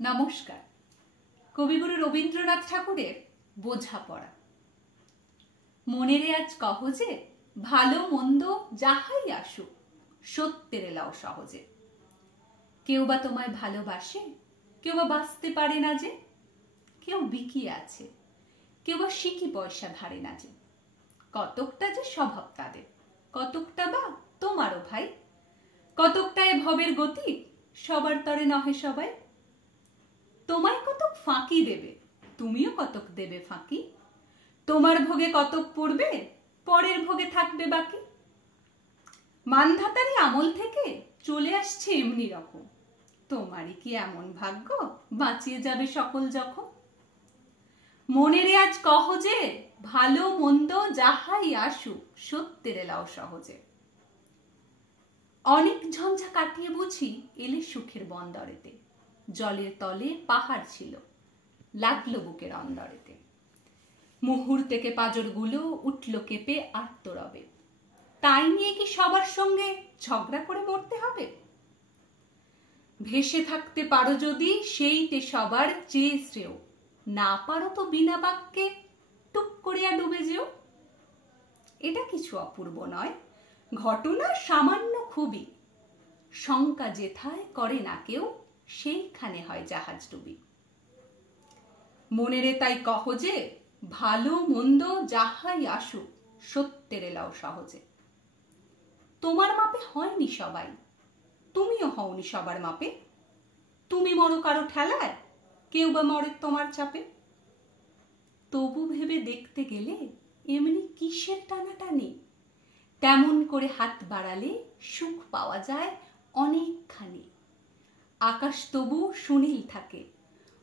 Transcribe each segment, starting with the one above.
নমস্কার। কবিগুরু রবীন্দ্রনাথ ঠাকুরের বোঝাপড়া। মনেরে আজ কহ যে ভালো মন্দ যাহাই আসুক সত্যের এলাও সহজে। কেউ বা তোমায় ভালোবাসে, কেউ বা বাঁচতে পারে না যে, কেউ বিকিয়ে আছে, কেউ বা সিকি পয়সা ধারে না যে। কতকটা যে স্বভাব তাদের, কতকটা বা তোমারও ভাই, কতকটা এ ভবের গতি, সবার তরে নহে সবাই। তোমায় কতক ফাঁকি দেবে, তুমিও কতক দেবে ফাঁকি। তোমার ভোগে কতক পড়বে, পরের ভোগে থাকবে বাকি। মানধাতারি আমল থেকে চলে আসছে এমনি রকম, তোমারই কি এমন ভাগ্য বাঁচিয়ে যাবে সকল যখন। মনেরে আজ কহ যে ভালো মন্দ যাহাই আসুক সত্যের এলাও সহজে। অনেক ঝঞ্ঝা কাটিয়ে বুঝি এলে সুখের বন্দরেতে। জলের তলে পাহাড় ছিল, লাগলো বুকের অন্দরেতে। মুহূর্তেকে পাঁজরগুলো উঠল কেঁপে আত্মরবে। তাই নিয়ে কি সবার সঙ্গে ঝগড়া করে মরতে হবে? ভেসে থাকতে পারো যদি সেইতে সবার চেয়ে শ্রেয়, না পারো তো বিনা বাক্যে টুক করিয়া ডুবে যেও। এটা কিছু অপূর্ব নয়, ঘটনা সামান্য খুবই। শঙ্কা যেথায় করে না কেউ, সেইখানে হয় জাহাজ ডুবি। মনেরে তাই কহ যে ভালো মন্দ যাহাই আসুক সত্যের এলাও সহজে। তোমার মাপে হয়নি সবাই, তুমিও হওনি সবার মাপে। তুমি মরো কারো ঠেলায়, কেউ বা মরে তোমার চাপে। তবু ভেবে দেখতে গেলে এমনি কিসের টানাটানি, তেমন করে হাত বাড়ালে সুখ পাওয়া যায় অনেকখানি। আকাশ তবু সুনীল থাকে,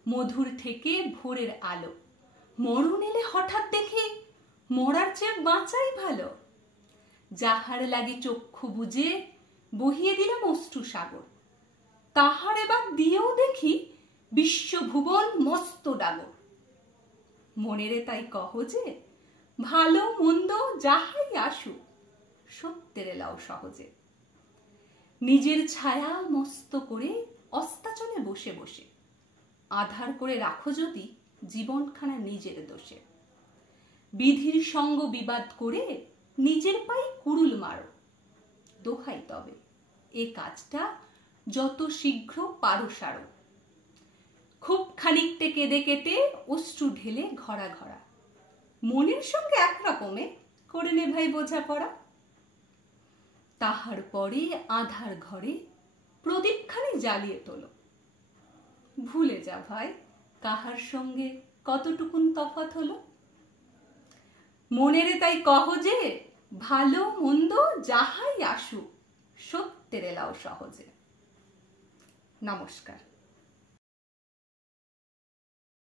মধুর থেকে ভোরের আলো। মরণ এলে হঠাৎ দেখি মরার চেয়ে বাঁচাই ভালো। যাহার লাগি চক্ষু বুজে বহিয়ে দিলাম অশ্রু সাগর, তাহার এবার দিয়েও দেখি বিশ্বভুবন মস্ত ডাগর। মনেরে তাই কহ যে ভালো মন্দ যাহাই আসুক সত্যের এলাও সহজে। নিজের ছায়া মস্ত করে অস্তাচলে বসে বসে আধার করে রাখো যদি জীবনখানা নিজের দোষে। বিধির সঙ্গ বিবাদ করে নিজের পায়ে কুড়ুল মারো। দোহাই তবে এ কাজটা যত শীঘ্র পারো সারো। খুব খানিকটে কেঁদে কেটে অশ্রু ঢেলে ঘরা ঘরা, মনের সঙ্গে একরকমে করে নে ভাই বোঝাপড়া। তাহার পরে আধার ঘরে প্রদীপখানি জ্বালিয়ে তোলো। ভুলে যা ভাই কাহার সঙ্গে কতটুকুন তফাৎ হলো। মনেরে তাই কহ যে ভালো মন্দ যাহাই আসুক সত্যের এলাও সহজে। নমস্কার।